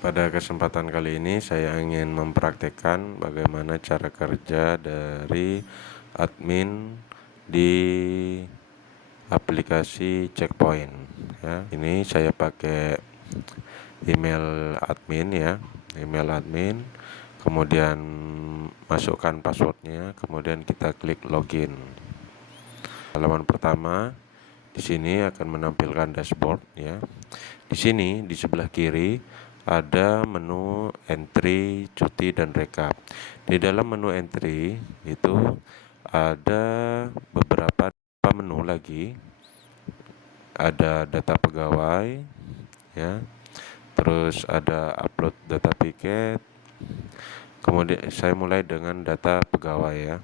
Pada kesempatan kali ini saya ingin mempraktekkan bagaimana cara kerja dari admin di aplikasi Checkpoint ya. Ini saya pakai email admin ya, email admin. Kemudian masukkan passwordnya, kemudian kita klik login. Halaman pertama di sini akan menampilkan dashboard ya. Di sini di sebelah kiri ada menu entry, cuti, dan rekap. Di dalam menu entry itu ada beberapa menu lagi. Ada data pegawai ya. Terus ada upload data piket. Kemudian saya mulai dengan data pegawai ya.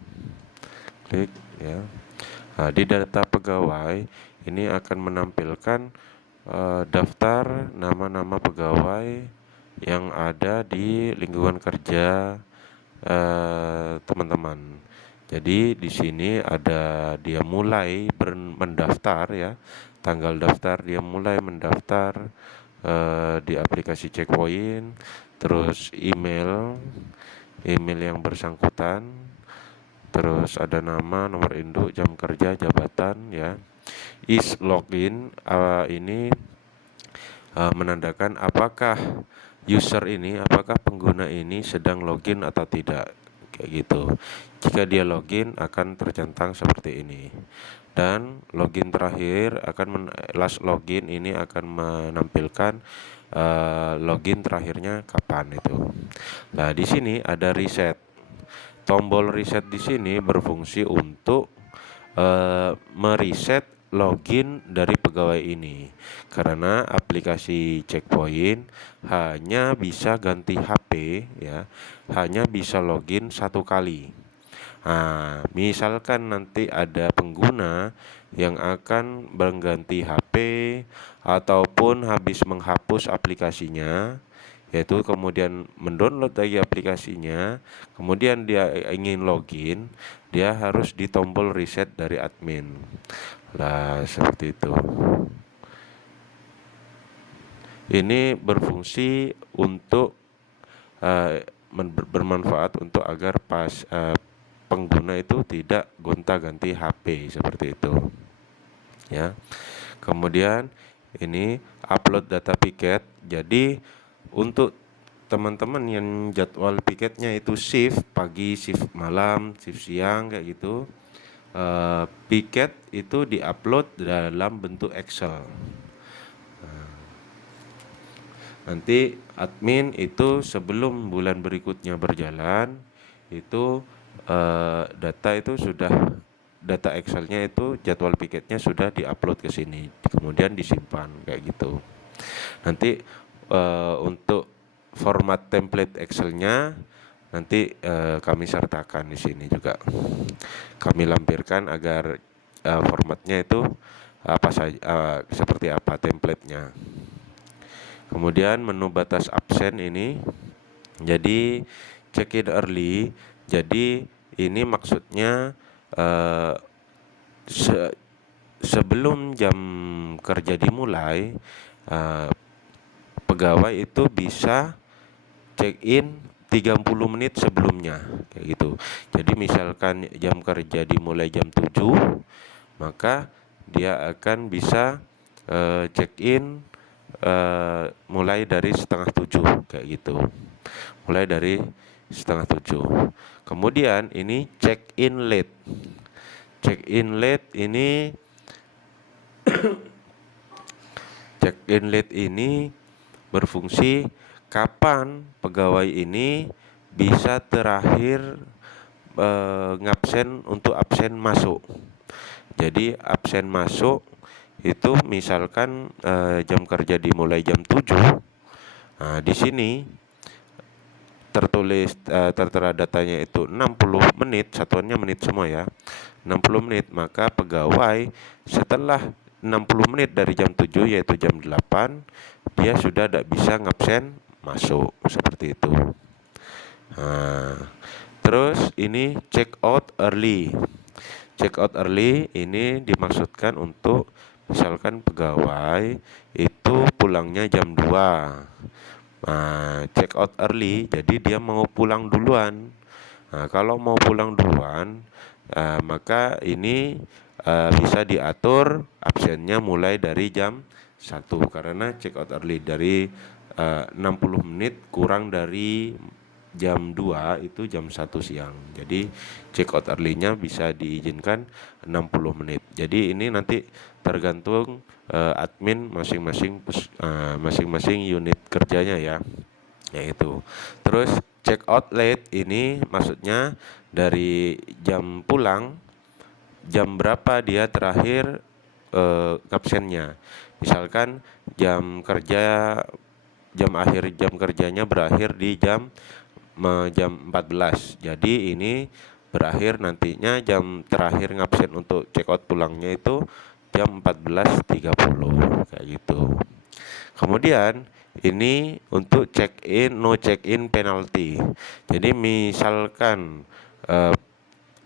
Klik ya. Nah, di data pegawai ini akan menampilkan daftar nama-nama pegawai yang ada di lingkungan kerja teman-teman. Jadi di sini ada dia mulai mendaftar ya, tanggal daftar dia mulai mendaftar di aplikasi Checkpoint, terus email yang bersangkutan, terus ada nama, nomor induk, jam kerja, jabatan ya. Is login ini menandakan apakah apakah pengguna ini sedang login atau tidak, kayak gitu. Jika dia login akan tercentang seperti ini, dan login terakhir last login ini akan menampilkan login terakhirnya kapan itu. Nah, di sini ada reset. Tombol reset di sini berfungsi untuk mereset login dari pegawai ini, karena aplikasi Checkpoint hanya bisa ganti HP ya, hanya bisa login satu kali. Nah, misalkan nanti ada pengguna yang akan mengganti HP ataupun habis menghapus aplikasinya, yaitu kemudian mendownload lagi aplikasinya, kemudian dia ingin login, dia harus di tombol reset dari admin. Nah, seperti itu. Ini berfungsi untuk bermanfaat untuk agar pengguna itu tidak gonta-ganti HP seperti itu ya. Kemudian ini upload data piket. Jadi untuk teman-teman yang jadwal piketnya itu shift pagi, shift malam, shift siang kayak gitu, piket itu diupload dalam bentuk Excel. Nanti admin itu sebelum bulan berikutnya berjalan itu data Excelnya itu jadwal piketnya sudah diupload ke sini, kemudian disimpan kayak gitu. Nanti untuk format template Excelnya nanti kami sertakan di sini juga. Kami lampirkan agar formatnya itu apa saja, seperti apa templatenya. Kemudian menu batas absen ini, jadi check in early. Jadi ini maksudnya sebelum jam kerja dimulai, pegawai itu bisa check in 30 menit sebelumnya kayak gitu. Jadi misalkan jam kerja dimulai jam 7, maka dia akan bisa check in mulai dari setengah 7 kayak gitu. Mulai dari setengah 7. Kemudian ini check in late. Check in late ini berfungsi kapan pegawai ini bisa terakhir ngabsen untuk absen masuk. Jadi absen masuk itu misalkan jam kerja dimulai jam 7. Nah, di sini tertulis tertera datanya itu 60 menit, satuannya menit semua ya. 60 menit, maka pegawai setelah 60 menit dari jam 7 yaitu jam 8, dia sudah tidak bisa ngabsen masuk seperti itu. Nah, terus ini check out early. Check out early ini dimaksudkan untuk misalkan pegawai itu pulangnya jam 2. check out early, jadi dia mau pulang duluan. Nah, kalau mau pulang duluan, maka ini bisa diatur absennya mulai dari jam 1, karena check out early dari 60 menit kurang dari jam 2 itu jam 1 siang. Jadi check out early-nya bisa diizinkan 60 menit. Jadi ini nanti tergantung admin masing-masing unit kerjanya ya. Yaitu. Terus check out late ini maksudnya dari jam pulang, jam berapa dia terakhir absennya. Misalkan jam akhir jam kerjanya berakhir di jam 14. Jadi ini berakhir nantinya jam terakhir ngabsen untuk check out pulangnya itu jam 14.30 kayak gitu. Kemudian ini untuk check in no check in penalty. Jadi misalkan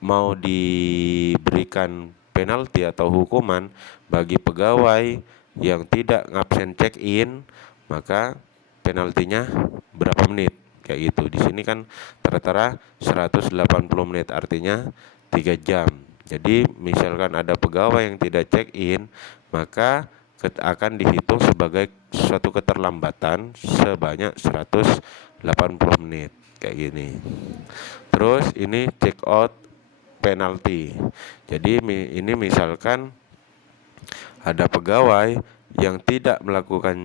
mau diberikan penalti atau hukuman bagi pegawai yang tidak ngabsen check in, maka penaltinya berapa menit kayak gitu. Di sini kan tertera 180 menit, artinya 3 jam. Jadi misalkan ada pegawai yang tidak check in, maka akan dihitung sebagai suatu keterlambatan sebanyak 180 menit kayak gini. Terus ini check out penalti. Jadi ini misalkan ada pegawai yang tidak melakukan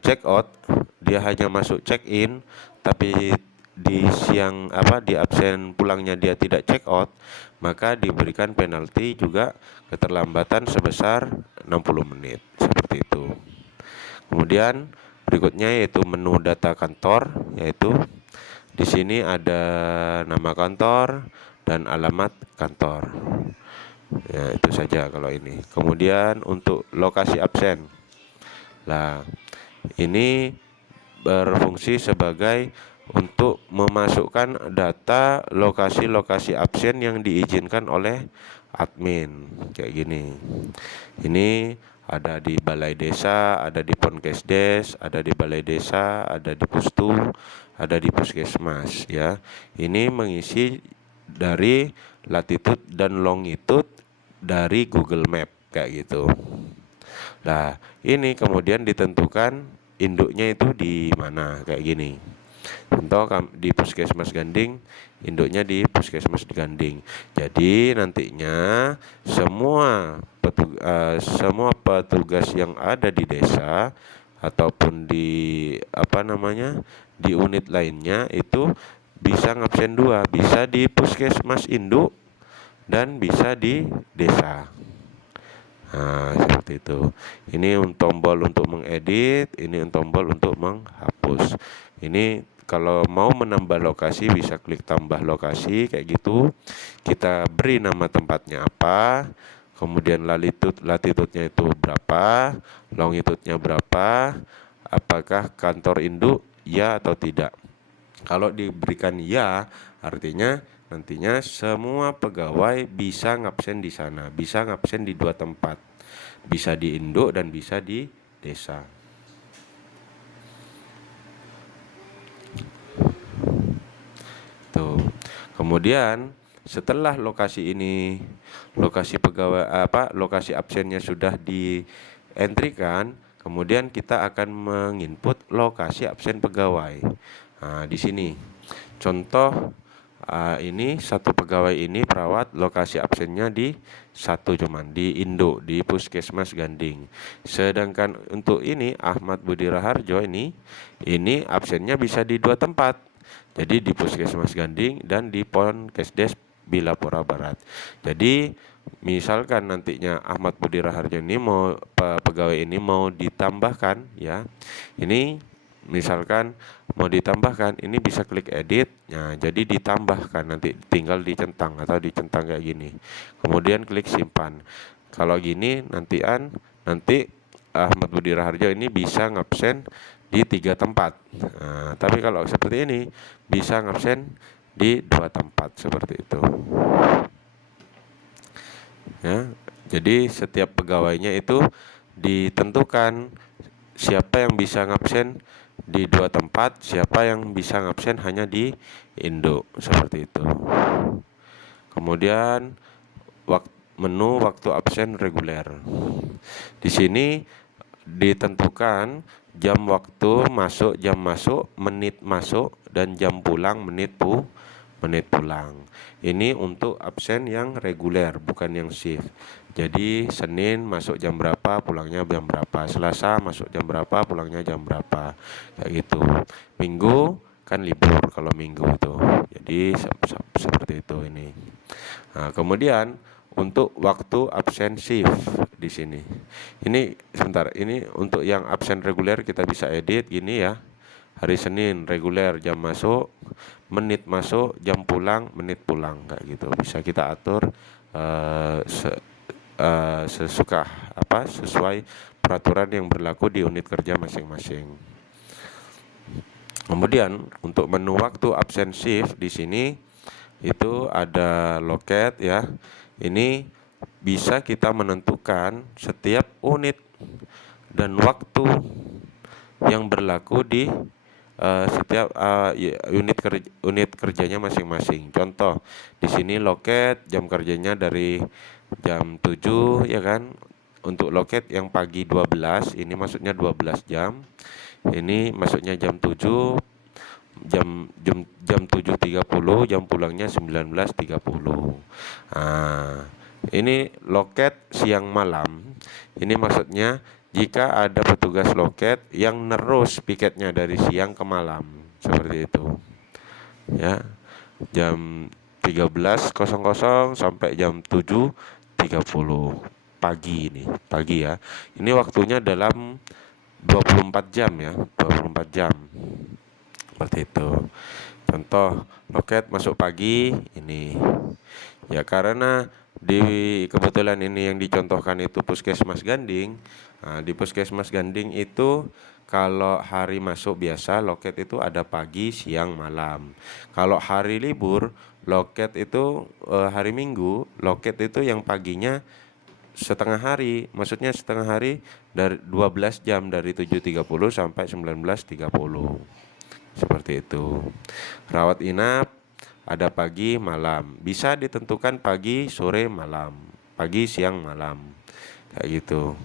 check out, dia hanya masuk check in, tapi di absen pulangnya dia tidak check out, maka diberikan penalti juga keterlambatan sebesar 60 menit seperti itu. Kemudian berikutnya yaitu menu data kantor, yaitu di sini ada nama kantor dan alamat kantor. Ya, itu saja kalau ini. Kemudian untuk lokasi absen. Nah, ini berfungsi sebagai untuk memasukkan data lokasi-lokasi absen yang diizinkan oleh admin kayak gini. Ini ada di balai desa, ada di Ponkesdes, ada di balai desa, ada di Pustu, ada di puskesmas ya. Ini mengisi dari latitude dan longitude dari Google Map kayak gitu. Nah, ini kemudian ditentukan induknya itu di mana kayak gini. Contoh di Puskesmas Ganding, induknya di Puskesmas Ganding. Jadi nantinya semua petugas yang ada di desa ataupun di unit lainnya itu bisa ngabsen dua, bisa di Puskesmas induk dan bisa di desa. Nah, seperti itu. Ini tombol untuk mengedit, ini tombol untuk menghapus. Ini kalau mau menambah lokasi bisa klik tambah lokasi kayak gitu. Kita beri nama tempatnya apa, kemudian latitude-nya itu berapa, longitude-nya berapa, apakah kantor induk ya atau tidak. Kalau diberikan ya, artinya nantinya semua pegawai bisa ngabsen di sana, bisa ngabsen di 2 tempat, bisa di induk dan bisa di desa. Tuh. Kemudian setelah lokasi absennya sudah dientrikan, kemudian kita akan menginput lokasi absen pegawai. Nah, di sini contoh ini satu pegawai ini perawat, lokasi absennya di induk di Puskesmas Ganding. Sedangkan untuk ini Ahmad Budi Raharjo ini absennya bisa di 2 tempat. Jadi di Puskesmas Ganding dan di Ponkesdes Bilapora Barat. Jadi misalkan nantinya Ahmad Budi Raharjo ini pegawai ini mau ditambahkan ya. Ini misalkan mau ditambahkan, ini bisa klik edit. Nah, jadi ditambahkan, nanti tinggal dicentang atau dicentang kayak gini. Kemudian klik simpan. Kalau gini nanti Ahmad Budi Raharjo ini bisa ngabsen di 3 tempat. Nah, tapi kalau seperti ini bisa ngabsen di 2 tempat seperti itu. Ya, jadi setiap pegawainya itu ditentukan siapa yang bisa ngabsen di 2 tempat, siapa yang bisa ngabsen hanya di Indo, seperti itu. Kemudian menu waktu absen reguler. Di sini ditentukan jam waktu masuk, jam masuk, menit masuk, dan jam pulang, menit pulang. Ini untuk absen yang reguler, bukan yang shift. Jadi Senin masuk jam berapa, pulangnya jam berapa. Selasa masuk jam berapa, pulangnya jam berapa. Kayak gitu. Minggu kan libur kalau minggu itu. Jadi seperti itu ini. Nah, kemudian untuk waktu absen shift di sini. Ini sebentar, ini untuk yang absen reguler kita bisa edit gini ya. Hari Senin reguler jam masuk, menit masuk, jam pulang, menit pulang, kayak gitu. Bisa kita atur sesuka sesuai peraturan yang berlaku di unit kerja masing-masing. Kemudian untuk menu waktu absen shift di sini itu ada loket ya. Ini bisa kita menentukan setiap unit dan waktu yang berlaku di setiap unit kerjanya masing-masing. Contoh, di sini loket jam kerjanya dari jam 7 ya kan. Untuk loket yang pagi 12, ini maksudnya 12 jam. Ini maksudnya jam 7, jam 7.30, jam pulangnya 19.30. Nah, ini loket siang malam. Ini maksudnya jika ada petugas loket yang nerus piketnya dari siang ke malam, seperti itu. Ya. Jam 13.00 sampai jam 7.30 pagi ini. Pagi ya. Ini waktunya dalam 24 jam ya, 24 jam. Seperti itu. Contoh, loket masuk pagi ini. Ya karena kebetulan ini yang dicontohkan itu Puskesmas Ganding. Nah, di Puskesmas Ganding itu kalau hari masuk biasa loket itu ada pagi, siang, malam. Kalau hari libur loket itu hari Minggu, loket itu yang paginya setengah hari, maksudnya setengah hari dari 12 jam dari 7.30 sampai 19.30. Seperti itu. Rawat inap ada pagi, malam. Bisa ditentukan pagi, sore, malam. Pagi, siang, malam. Kayak gitu.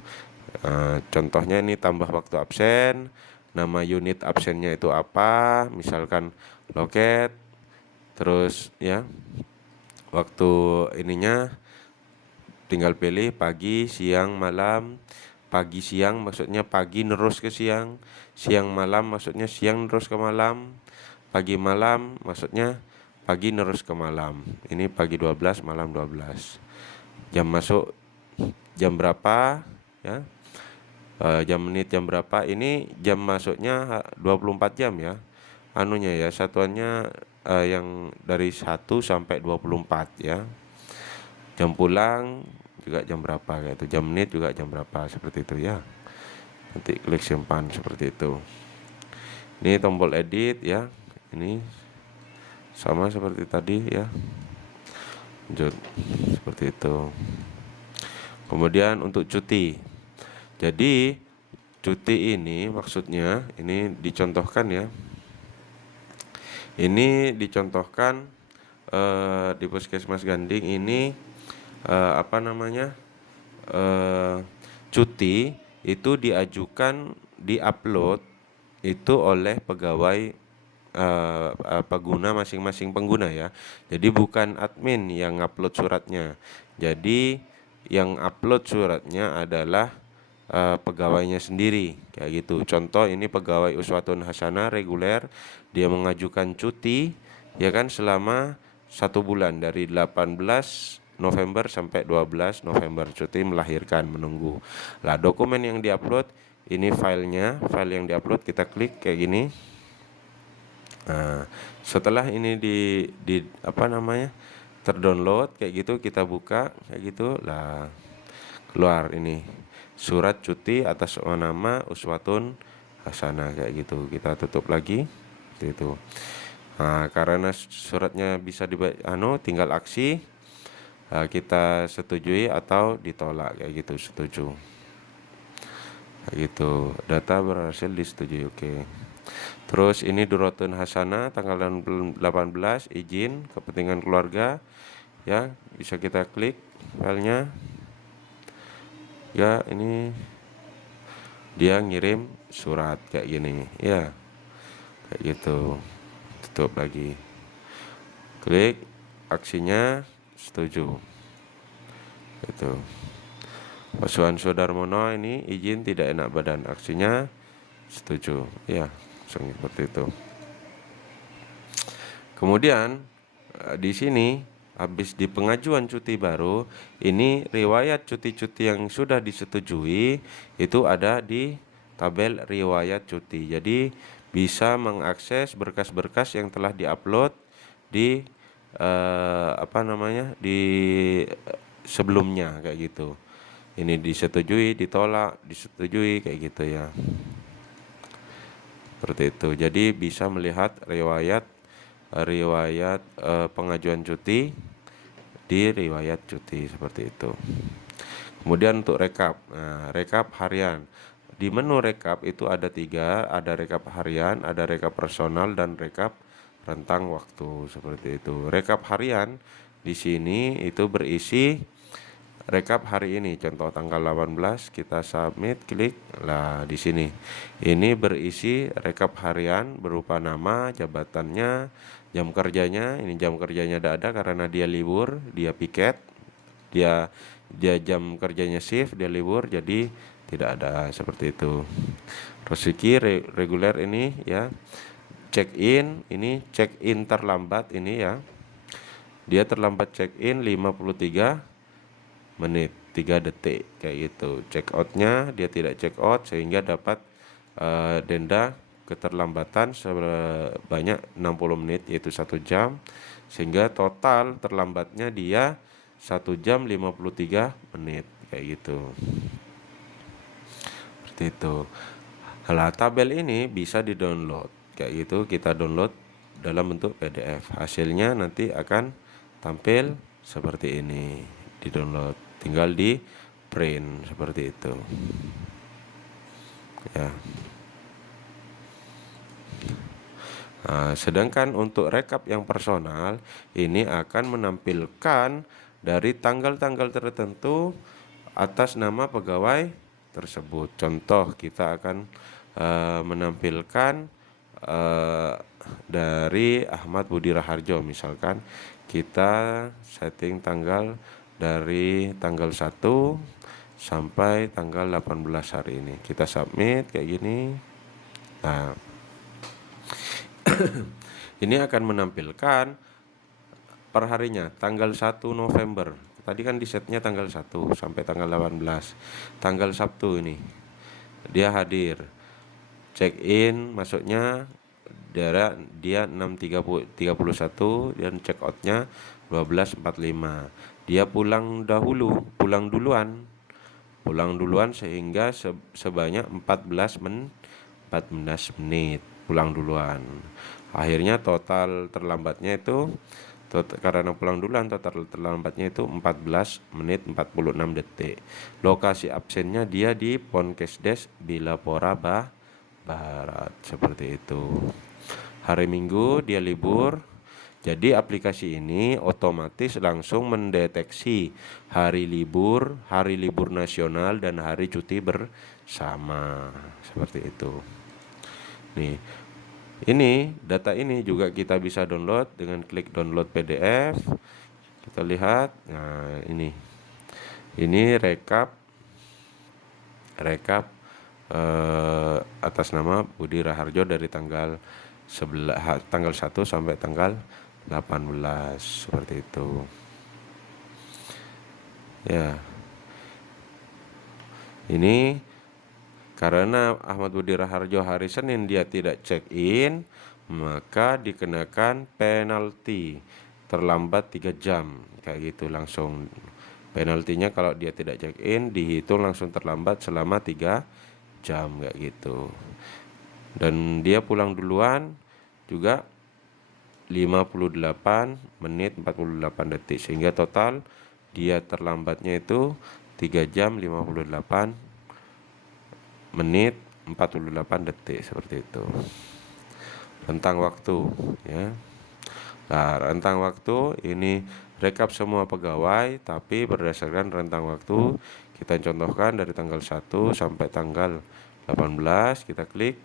Contohnya ini tambah waktu absen. Nama unit absennya itu apa? Misalkan loket. Terus ya, waktu ininya tinggal pilih pagi, siang, malam. Pagi siang maksudnya pagi nerus ke siang. Siang malam maksudnya siang nerus ke malam. Pagi malam maksudnya pagi nerus ke malam. Ini pagi 12, malam 12. Jam masuk jam berapa ya? Jam menit jam berapa? Ini jam masuknya 24 jam ya. Anunya ya, satuannya yang dari 1 sampai 24 ya. Jam pulang juga jam berapa kayak itu, jam menit juga jam berapa, seperti itu ya. Nanti klik simpan seperti itu. Ini tombol edit ya. Ini sama seperti tadi ya. Lanjut seperti itu. Kemudian untuk cuti. Jadi cuti ini maksudnya ini dicontohkan ya. Ini dicontohkan di Puskesmas Ganding ini cuti itu diajukan, diupload itu oleh pegawai pengguna, masing-masing pengguna ya. Jadi bukan admin yang upload suratnya. Jadi yang upload suratnya adalah pegawainya sendiri kayak gitu. Contoh ini pegawai Uswatun Hasanah reguler, dia mengajukan cuti ya kan selama 1 bulan dari 18 November sampai 12 November, cuti melahirkan, menunggu. Lah dokumen yang diupload ini filenya, file yang diupload kita klik kayak gini. Nah, setelah ini terdownload kayak gitu, kita buka kayak gitu lah, keluar ini surat cuti atas nama Uswatun Hasanah kayak gitu. Kita tutup lagi gitu. Nah, karena suratnya bisa tinggal aksi, kita setujui atau ditolak kayak gitu, setuju kayak gitu. Data berhasil disetujui, oke. Terus ini Durotun Hasana tanggal 18 izin kepentingan keluarga, ya bisa kita klik filenya. Ya ini dia ngirim surat kayak gini, ya kayak gitu. Tutup lagi, klik aksinya setuju. Itu Pasuhan Sudarmono ini izin tidak enak badan, aksinya setuju, ya seperti itu. Kemudian di sini habis di pengajuan cuti baru, ini riwayat cuti-cuti yang sudah disetujui itu ada di tabel riwayat cuti. Jadi bisa mengakses berkas-berkas yang telah diupload di di sebelumnya kayak gitu. Ini disetujui, ditolak, disetujui kayak gitu ya. Seperti itu. Jadi bisa melihat riwayat pengajuan cuti di riwayat cuti seperti itu. Kemudian untuk rekap, rekap harian. Di menu rekap itu ada 3, ada rekap harian, ada rekap personal, dan rekap rentang waktu seperti itu. Rekap harian di sini itu berisi rekap hari ini, contoh tanggal 18 kita submit, klik lah di sini. Ini berisi rekap harian berupa nama, jabatannya, jam kerjanya. Ini jam kerjanya tidak ada karena dia libur, dia piket, dia jam kerjanya shift, dia libur, jadi tidak ada seperti itu. Resiki reguler ini ya. Check in, ini check in terlambat ini ya. Dia terlambat check in 53 menit 3 detik kayak gitu. Check outnya dia tidak check out sehingga dapat denda keterlambatan sebanyak 60 menit yaitu 1 jam, sehingga total terlambatnya dia 1 jam 53 menit kayak gitu. Seperti itu. Nah, tabel ini bisa di-download kayak gitu, kita download dalam bentuk PDF. Hasilnya nanti akan tampil seperti ini, di-download, tinggal di print seperti itu. Ya. Nah, sedangkan untuk rekap yang personal ini akan menampilkan dari tanggal-tanggal tertentu atas nama pegawai tersebut. Contoh, kita akan menampilkan dari Ahmad Budi Raharjo, misalkan kita setting tanggal dari tanggal 1 sampai tanggal 18 hari ini. Kita submit kayak gini. Nah, ini akan menampilkan perharinya tanggal 1 November. Tadi kan di setnya tanggal 1 sampai tanggal 18. Tanggal Sabtu ini dia hadir. Check in masuknya dia 6.31 dan check outnya 12.45. Dia pulang duluan sehingga sebanyak 14 menit pulang duluan. Akhirnya total terlambatnya itu karena pulang duluan, total terlambatnya itu 14 menit 46 detik. Lokasi absennya dia di Ponkesdes Bilapora Barat seperti itu. Hari Minggu dia libur. Jadi aplikasi ini otomatis langsung mendeteksi hari libur nasional dan hari cuti bersama seperti itu. Nih, ini data ini juga kita bisa download dengan klik download PDF. Kita lihat. Nah, ini rekap atas nama Budi Raharjo dari tanggal 1 sampai tanggal 18 seperti itu. Ya. Ini karena Ahmad Budi Raharjo hari Senin dia tidak check in, maka dikenakan penalti terlambat 3 jam kayak gitu langsung. Penaltinya kalau dia tidak check in dihitung langsung terlambat selama 3 jam kayak gitu. Dan dia pulang duluan juga 58 menit 48 detik sehingga total dia terlambatnya itu 3 jam 58 menit 48 detik seperti itu. rentang waktu ya. Nah, rentang waktu ini rekap semua pegawai tapi berdasarkan rentang waktu. Kita contohkan dari tanggal 1 sampai tanggal 18, kita klik.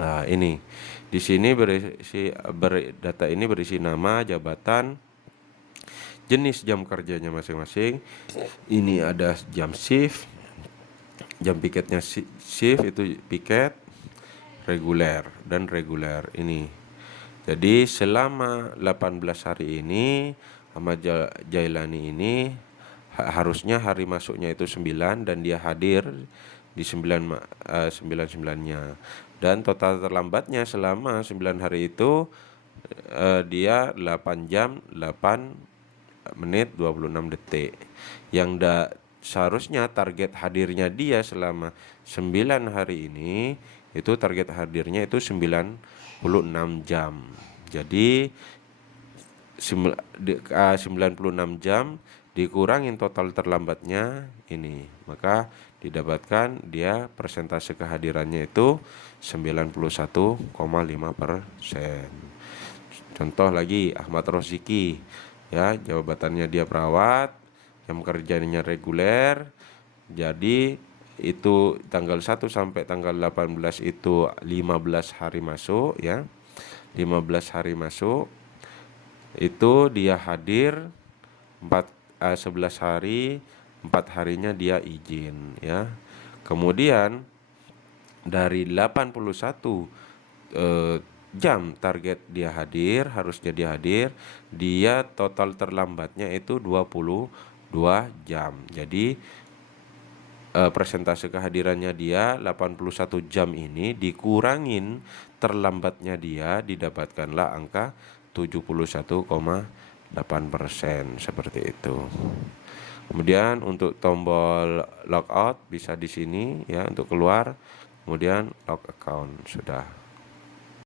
Nah, ini di sini data ini berisi nama, jabatan, jenis jam kerjanya masing-masing. Ini ada jam shift, jam piketnya shift itu piket, reguler dan reguler ini. Jadi selama 18 hari ini Ahmad Jailani ini harusnya hari masuknya itu 9 dan dia hadir di 9-9-nya. Dan total terlambatnya selama 9 hari itu dia 8 jam 8 menit 26 detik. Yang seharusnya target hadirnya dia selama 9 hari ini itu target hadirnya itu 96 jam. Jadi 96 jam dikurangin total terlambatnya ini, maka didapatkan dia persentase kehadirannya itu 91,5%. Contoh lagi Ahmad Roziki ya, jabatannya dia perawat, jam kerjanya reguler. Jadi itu tanggal 1 sampai tanggal 18 itu 15 hari masuk ya. 15 hari masuk itu dia hadir 11 hari, 4 harinya dia izin ya. Kemudian dari 81 jam target dia hadir, harusnya dia hadir, dia total terlambatnya itu 22 jam. Jadi persentase kehadirannya dia 81 jam ini dikurangin terlambatnya dia, didapatkanlah angka 71,8%, seperti itu. Kemudian untuk tombol logout bisa di sini ya untuk keluar, kemudian log account sudah.